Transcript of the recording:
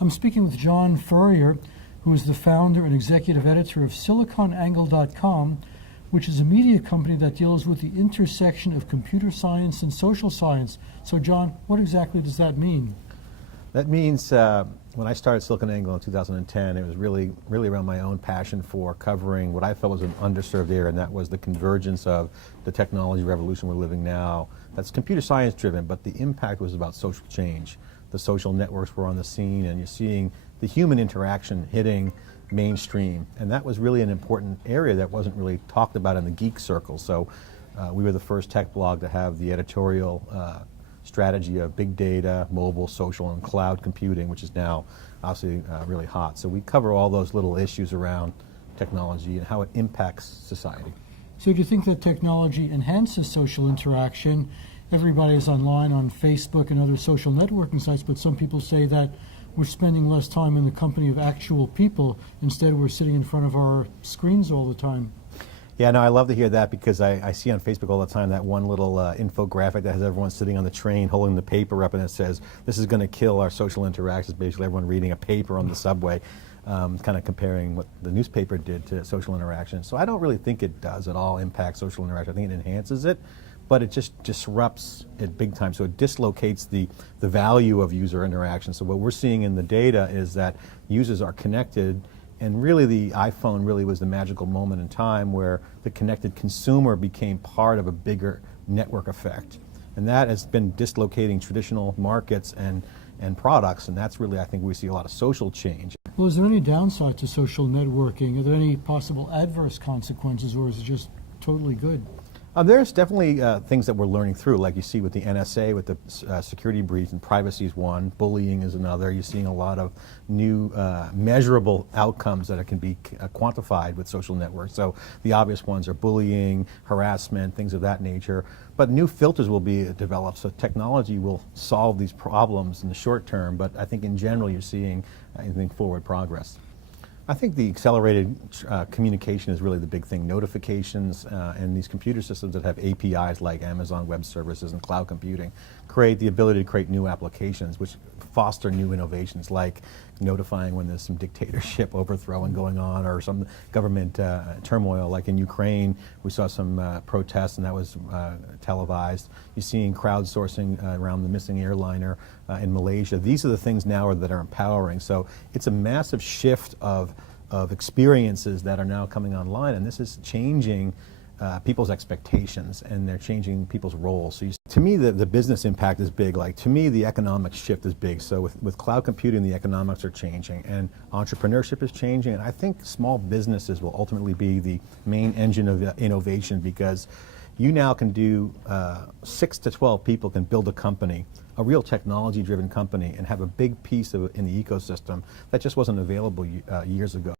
I'm speaking with John Furrier, who is the founder and executive editor of SiliconAngle.com, which is a media company that deals with the intersection of computer science and social science. So, John, what exactly does that mean? That means when I started SiliconAngle in 2010, it was really around my own passion for covering what I felt was an underserved area, and that was the convergence of the technology revolution we're living now. That's computer science driven, but the impact was about social change. The social networks were on the scene, and you're seeing the human interaction hitting mainstream. And that was really an important area that wasn't really talked about in the geek circle. So we were the first tech blog to have the editorial strategy of big data, mobile, social, and cloud computing, which is now obviously really hot. So we cover all those little issues around technology and how it impacts society. So do you think that technology enhances social interaction? Everybody is online on Facebook and other social networking sites, but some people say that we're spending less time in the company of actual people. Instead, we're sitting in front of our screens all the time. Yeah, no, I love to hear that because I see on Facebook all the time that one little infographic that has everyone sitting on the train holding the paper up, and it says, this is going to kill our social interactions, basically everyone reading a paper on the subway, kind of comparing what the newspaper did to social interaction. So I don't really think it does at all impact social interaction. I think it enhances it, but it just disrupts it big time. So it dislocates the value of user interaction. So what we're seeing in the data is that users are connected, and really the iPhone really was the magical moment in time where the connected consumer became part of a bigger network effect. And that has been dislocating traditional markets and products, and that's really, I think, we see a lot of social change. Well, is there any downside to social networking? Are there any possible adverse consequences, or is it just totally good? There's definitely things that we're learning through, like you see with the NSA, with the security breach, and privacy is one, bullying is another. You're seeing a lot of new measurable outcomes that can be quantified with social networks. So the obvious ones are bullying, harassment, things of that nature. But new filters will be developed, so technology will solve these problems in the short term, but I think in general you're seeing forward progress. I think the accelerated communication is really the big thing. Notifications and these computer systems that have APIs like Amazon Web Services and cloud computing create the ability to create new applications which foster new innovations, like notifying when there's some dictatorship overthrowing going on or some government turmoil, like in Ukraine. We saw some protests and that was televised. You're seeing crowdsourcing around the missing airliner in Malaysia. These are the things now that are empowering. So it's a massive shift of experiences that are now coming online, and this is changing people's expectations, and they're changing people's roles. So to me, the business impact is big. Like, to me, the economic shift is big. So with cloud computing, the economics are changing, and entrepreneurship is changing, and I think small businesses will ultimately be the main engine of innovation, because you now can do 6 to 12 people can build a company, a real technology-driven company, and have a big piece of it in the ecosystem that just wasn't available years ago.